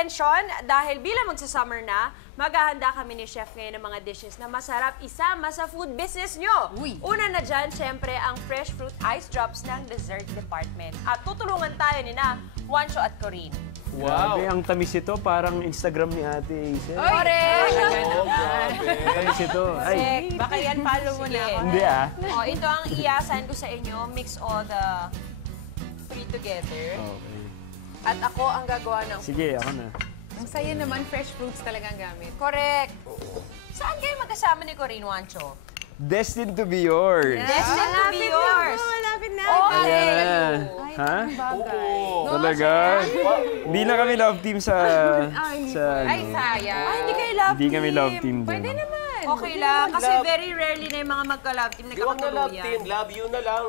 attention dahil bilang magsa-summer na, maghahanda kami ni Chef ngayon ng mga dishes na masarap isama sa food business nyo. Una na dyan, syempre, ang fresh fruit ice drops ng dessert department. At tutulungan tayo ni na Juancho at Corinne. Wow! Grabe, ang tamis ito. Parang Instagram ni Ate Isel. Correct! Oh, grabe. Tamis ito. Ay, Baka yan, follow mo na. hindi ah. Oh, ito ang iasan ko sa inyo. Mix all the three together. Okay. At ako ang gagawa ng... Sige, ako na. Ang saya naman, fresh fruits talagang gamit. Correct. Saan kayo magkasama ni Corinne, Juancho? Destined to be yours. Destined to be yours. Malapit na. Okay. Ayan. Ha? Talaga? Hindi na kami love team sa... Ay, sayang. Ay, hindi kayo love Hindi kami love team doon. Pwede naman. Okay lang, kasi very rarely na yung mga magka-love team Huwag na love nagkakatuluyan. team, love you na lang.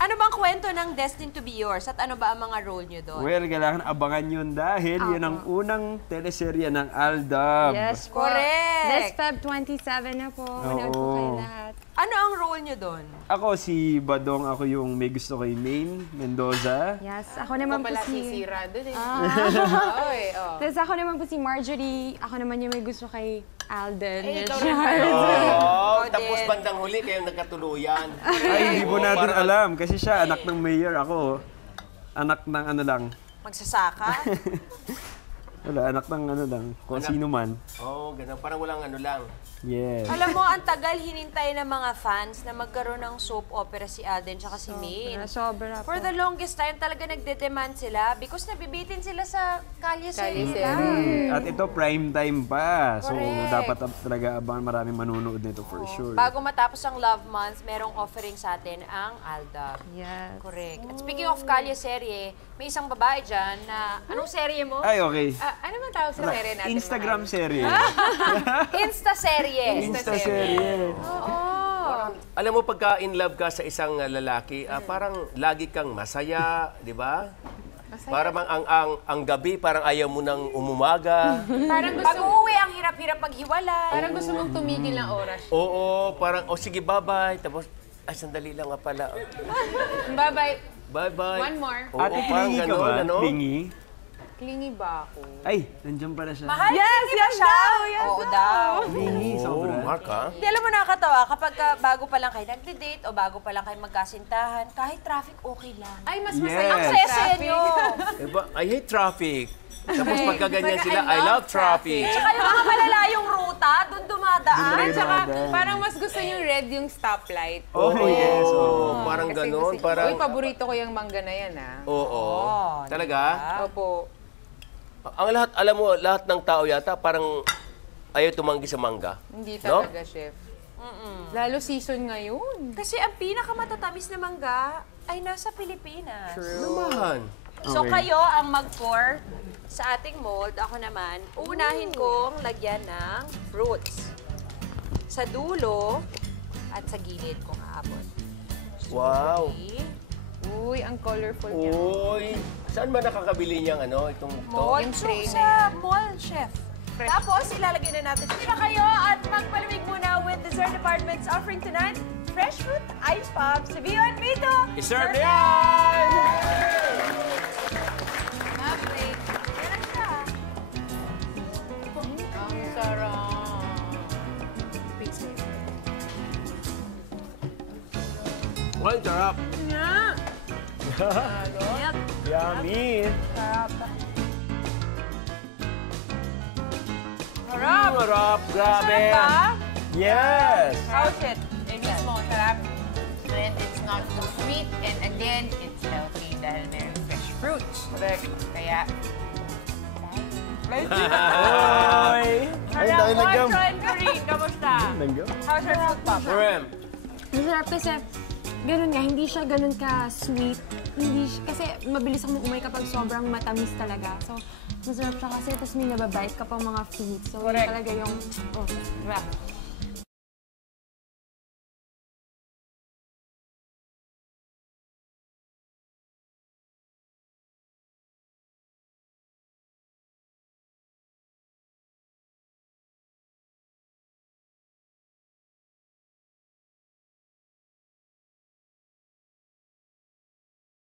Ano bang kwento ng Destined to be Yours at ano ba ang mga role nyo doon? Well, kailangan abangan yun dahil yun ang unang teleserye ng Aldab. Yes po. Correct. This Feb 27 na po. Manood po kayo lahat. Ano ang role nyo doon? Ako si Badong, ako yung may gusto kay Maine Mendoza. Yes, ako naman po Pala si... sisira doon eh. Oy, oh. Tapos ako naman po si Marjorie. Ako naman yung may gusto kay Alden. Eh, ikaw Richard. Oh, Ikaw tapos din. bandang huli kayong nagkatuluyan. Ay, hindi po natin alam kasi siya anak ng mayor. Ako, anak ng ano lang. Magsasaka? Wala, anak ng ano lang. Kung sino man. Oo, ganun. Parang walang ano lang. Yes. Alam mo, ang tagal hinintay ng mga fans na magkaroon ng soap opera si Alden tsaka si Maine. Sobra po. For the longest time, talaga nagde-demand sila because nabibitin sila sa kalye Kalye nila. At ito, prime time pa. So, Correct. dapat talaga abangan maraming manunood nito for sure. Bago matapos ang Love Month, merong offering sa atin ang Aldab. Yes. Correct. At speaking of kalye serye, may isang babae dyan na... Anong serye mo? Ay, okay. Ano man tawag sa serye natin? Instagram serye. Insta-serye. Insta serye. Alam mo, pagka in love ka sa isang lalaki, parang lagi kang masaya, di ba? Para bang ang gabi, parang ayaw mo nang umumaga. Parang gusto, Pag-uwi, ang hirap-hirap maghiwalay. parang gusto mong tumigil ng oras. Oo, parang, sige, bye-bye. Tapos, ay, sandali lang nga pala. Bye-bye. Bye-bye. One more. Oo, Ate, parang klingi ka ganun, ba? ano? Klingi? Klingi ba ako? Ay, nandiyan pala siya. Mahal, yes, yes siya. Oo daw. Klingi, Oo, sobra. Mark, ha? Hindi, alam mo nakakatawa, kapag bago pa lang kayo nagde-date o bago pa lang kayo magkasintahan, kahit traffic, okay lang. Ay, mas Yes. masaya. Ang saya-saya nyo. Diba? I hate traffic. Tapos pagka ganyan sila, I love traffic. Tsaka yung mga malalayong ruta, doon dumadaan. Doon Tsaka, dumadaan. parang mas gusto niyo red yung stoplight. Oh, yes. Oo, parang Kasi ganun. gusto- Parang, Uy, paborito ko yung mangga na yan, ah. oo. Talaga? Opo. Ang lahat, alam mo, lahat ng tao yata parang ayaw tumanggi sa mangga. Hindi No? talaga, chef. Lalo season ngayon. Kasi ang pinakamatatamis na mangga ay nasa Pilipinas. Naman. So Okay. kayo ang mag-pour sa ating mold. Ako naman, unahin kong lagyan ng fruits. Sa dulo at sa gilid kung aabot. Wow. Okay. Uy, ang colorful niya. Uy, saan ba nakakabili niyang ano, itong to? Mold? Yung tray So, na sa mall, chef. Tapos, ilalagay na natin. Sila kayo at magpalamig muna with Dessert Department's offering tonight, Fresh Fruit Ice Pops. Si Vio at Vito. I-serve na yan! Okay. Yan na siya. Ang sarap. Pizza. Ay, sarap. Yep. Yummy. Sarap. Sarap, grabe. Sarap ba? Yes. How's it? Mismo, sarap. And it's not too sweet. And again, it's healthy dahil meron fresh fruits. Correct. Kaya, Oy. Ay, Sarap. dahil langgam. Juancho and Corinne, kamusta? Langgam. How's your fruit pop? Rem. Masarap kasi, ganun nga, hindi siya ganun ka-sweet. Hindi siya, kasi mabilis akong umay kapag sobrang matamis talaga. So, masarap siya kasi, tapos may nababite ka pang mga fruits. So, yun talaga yung, oh, diba?